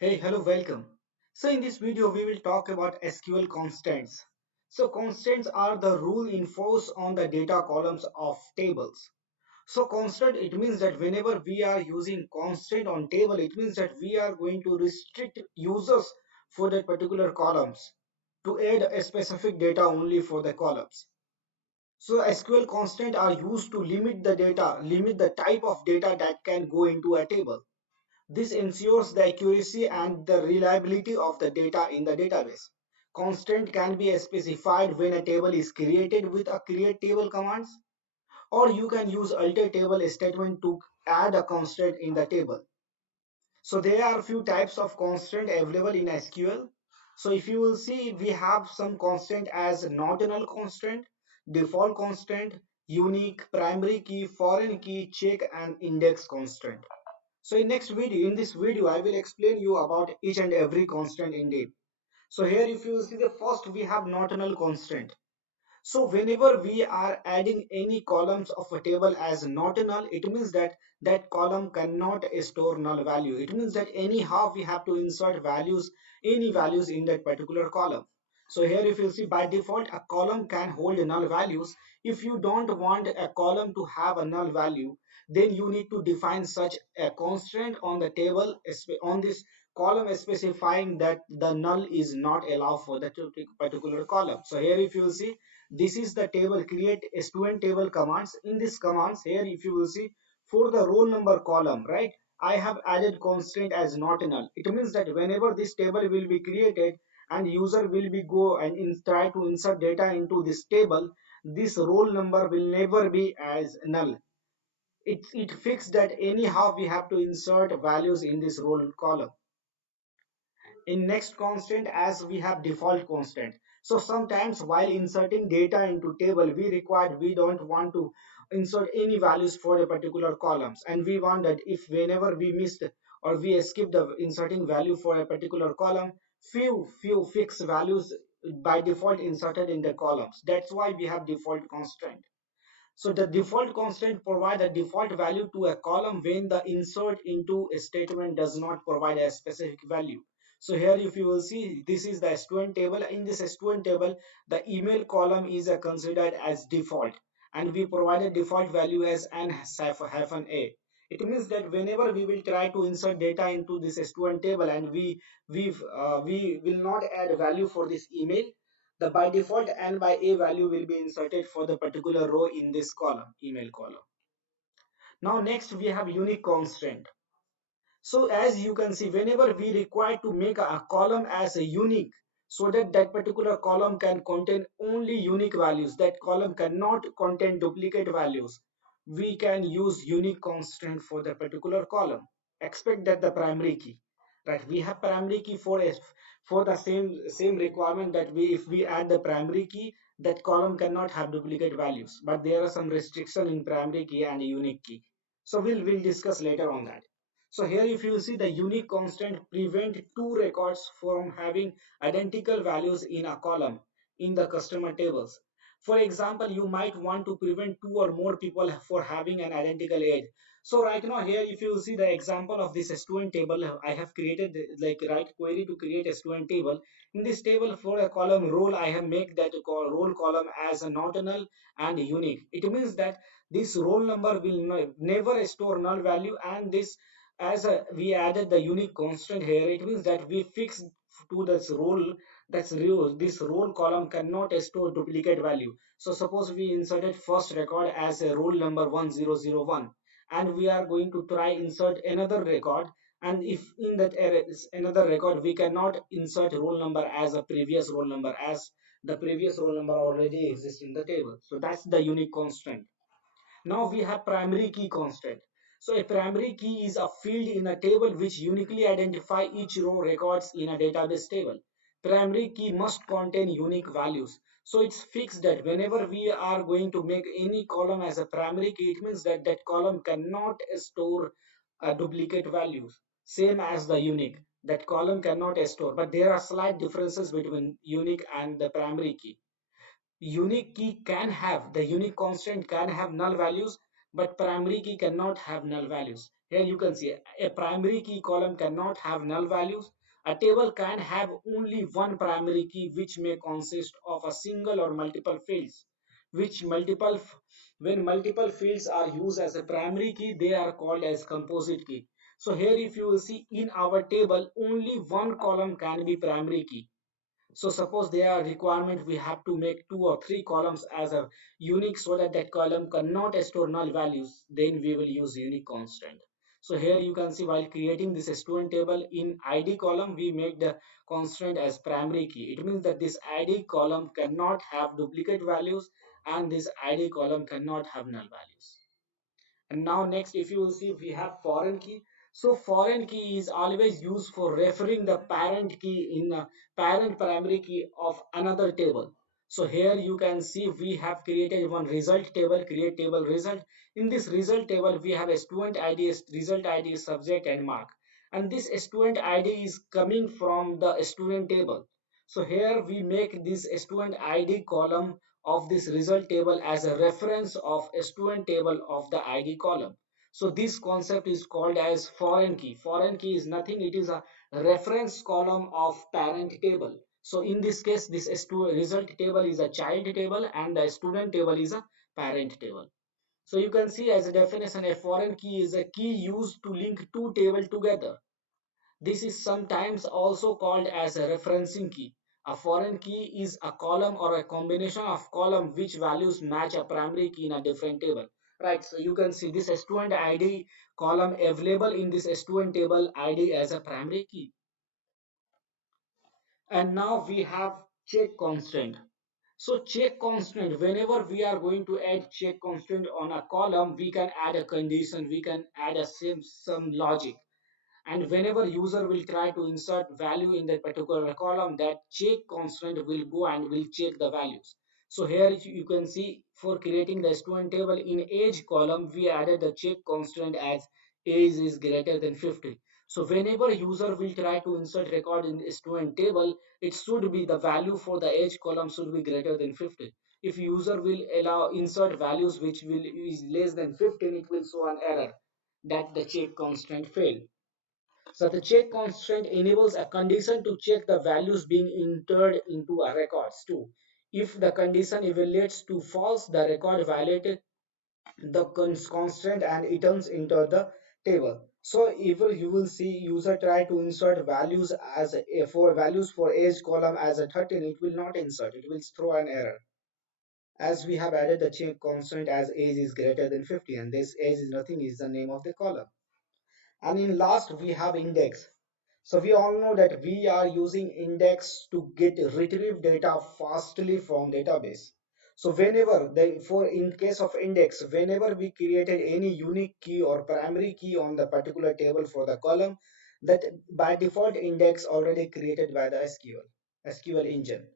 Hey, hello, welcome. So in this video, we will talk about SQL constraints. So constraints are the rule enforced on the data columns of tables. So constant, it means that whenever we are using constraint on table, it means that we are going to restrict users for that particular columns to add a specific data only for the columns. So SQL constraint are used to limit the data, limit the type of data that can go into a table. This ensures the accuracy and the reliability of the data in the database. Constraint can be specified when a table is created with a create table commands, or you can use alter table statement to add a constraint in the table. So there are a few types of constraint available in SQL. So if you will see, we have some constraint as not null constraint, default constraint, unique, primary key, foreign key, check, and index constraint. So in this video, I will explain you about each and every constraint in depth. So here, if you see the first, we have not null constraint. So whenever we are adding any columns of a table as not null, it means that that column cannot store null value. It means that anyhow we have to insert values, any values in that particular column. So here if you see, by default a column can hold null values. If you don't want a column to have a null value, then you need to define such a constraint on the table on this column specifying that the null is not allowed for that particular column. So here if you see, this is the table create student table commands. In this commands here, if you will see, for the roll number column, right, I have added constraint as not null. It means that whenever this table will be created and user will be go and try to insert data into this table, this roll number will never be as null. It fixed that anyhow we have to insert values in this roll column. In next constant, as we have default constant. So sometimes while inserting data into table, we don't want to insert any values for a particular columns, and we want that if whenever we missed or we skipped the inserting value for a particular column, few fixed values by default inserted in the columns. That's why we have default constraint. So the default constant provide a default value to a column when the insert into a statement does not provide a specific value. So here if you will see, this is the student table. In this student table, the email column is considered as default, and we provide a default value as n hyphen a. It means that whenever we will try to insert data into this student table and we will not add value for this email, the by default n by a value will be inserted for the particular row in this column, email column. Now next we have unique constraint. So as you can see, whenever we require to make a column as a unique, so that that particular column can contain only unique values, that column cannot contain duplicate values, we can use unique constraint for the particular column. Expect that the primary key, right, we have primary key for the same requirement, that we if we add the primary key, that column cannot have duplicate values, but there are some restriction in primary key and unique key. So we'll discuss later on that. So here if you see, the unique constant prevent two records from having identical values in a column in the customer tables. For example, you might want to prevent two or more people for having an identical age. So right now here, if you see the example of this student table, I have created like write query to create a student table. In this table for a column role, I have make that role column as a not null and unique. It means that this roll number will never store null value, and this we added the unique constant here, it means that we fixed to this role, that's real, this roll column cannot store duplicate value. So suppose we inserted first record as a roll number 1001, and we are going to try insert another record, and if in that another record we cannot insert roll number as a previous roll number, as the previous roll number already exists in the table. So that's the unique constant. Now we have primary key constant. So a primary key is a field in a table which uniquely identify each row records in a database table. Primary key must contain unique values. So it's fixed that whenever we are going to make any column as a primary key, it means that that column cannot store duplicate values. Same as the unique. That column cannot store, but there are slight differences between unique and the primary key. Unique key can have, the unique constant can have null values, but primary key cannot have null values. Here you can see a primary key column cannot have null values. A table can have only one primary key which may consist of a single or multiple fields. Which multiple when multiple fields are used as a primary key, they are called as composite key. So here if you will see in our table only one column can be primary key. So suppose there are requirement we have to make two or three columns as a unique so that that column cannot store null values, then we will use unique constraint. So here you can see while creating this student table in id column we make the constraint as primary key. It means that this id column cannot have duplicate values and this id column cannot have null values. And now next, if you will see, we have foreign key. So foreign key is always used for referring the parent key in a parent primary key of another table. So here you can see we have created one result table, create table result. In this result table, we have a student ID, result ID, subject and mark. And this student ID is coming from the student table. So here we make this student ID column of this result table as a reference of a student table of the id column. So this concept is called as foreign key. Foreign key is nothing, it is a reference column of parent table. So in this case this result table is a child table and the student table is a parent table. So you can see as a definition, a foreign key is a key used to link two tables together. This is sometimes also called as a referencing key. A foreign key is a column or a combination of column which values match a primary key in a different table. Right, so you can see this student ID column available in this student table ID as a primary key. And now we have check constraint. So check constraint, whenever we are going to add check constraint on a column, we can add a condition, we can add a some logic. And whenever user will try to insert value in that particular column, that check constraint will go and will check the values. So here you can see for creating the student table in age column we added the check constraint as age is greater than 50. So whenever user will try to insert record in the student table, it should be the value for the age column should be greater than 50. If user will allow insert values which will is less than 15, it will show an error that the check constraint failed. So the check constraint enables a condition to check the values being entered into a records too. If the condition evaluates to false, the record violated the constraint and it turns into the table. So if you will see user try to insert values as a, for values for age column as a 13, it will not insert, it will throw an error. As we have added the check constraint as age is greater than 50 and this age is nothing is the name of the column. And in last we have index. So we all know that we are using index to get retrieve data fastly from database. So whenever for in case of index, whenever we created any unique key or primary key on the particular table for the column, that by default index already created by the SQL engine.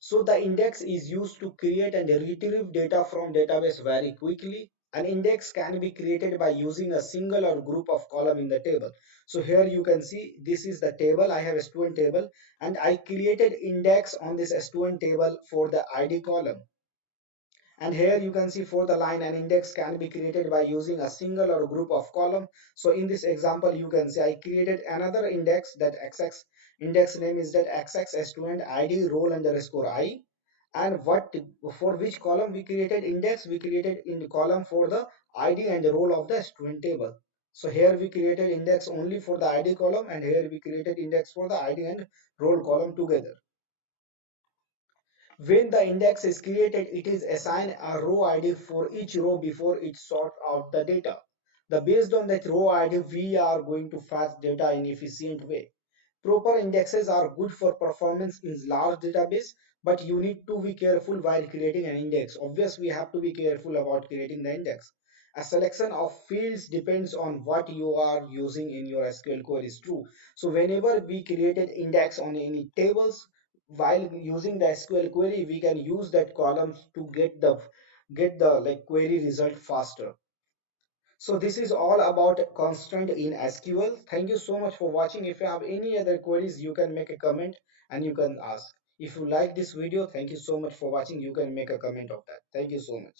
So the index is used to create and retrieve data from database very quickly. An index can be created by using a single or group of column in the table. So here you can see this is the table. I have a student table and I created index on this student table for the ID column. And here you can see for the line an index can be created by using a single or group of column. So in this example you can see I created another index that xx index name is that xx student id roll underscore I, and what for which column we created index, we created in the column for the id and the role of the student table. So here we created index only for the id column and here we created index for the id and role column together. When the index is created, it is assigned a row ID for each row before it sorts out the data. Based on that row ID, we are going to fetch data in efficient way. Proper indexes are good for performance in large database, but you need to be careful while creating an index. Obviously, we have to be careful about creating the index. A selection of fields depends on what you are using in your SQL queries. True. So whenever we created index on any tables, while using the SQL query, we can use that columns to get the like query result faster. So this is all about constraint in SQL. Thank you so much for watching. If you have any other queries, you can make a comment and you can ask. If you like this video, thank you so much for watching. You can make a comment of that. Thank you so much.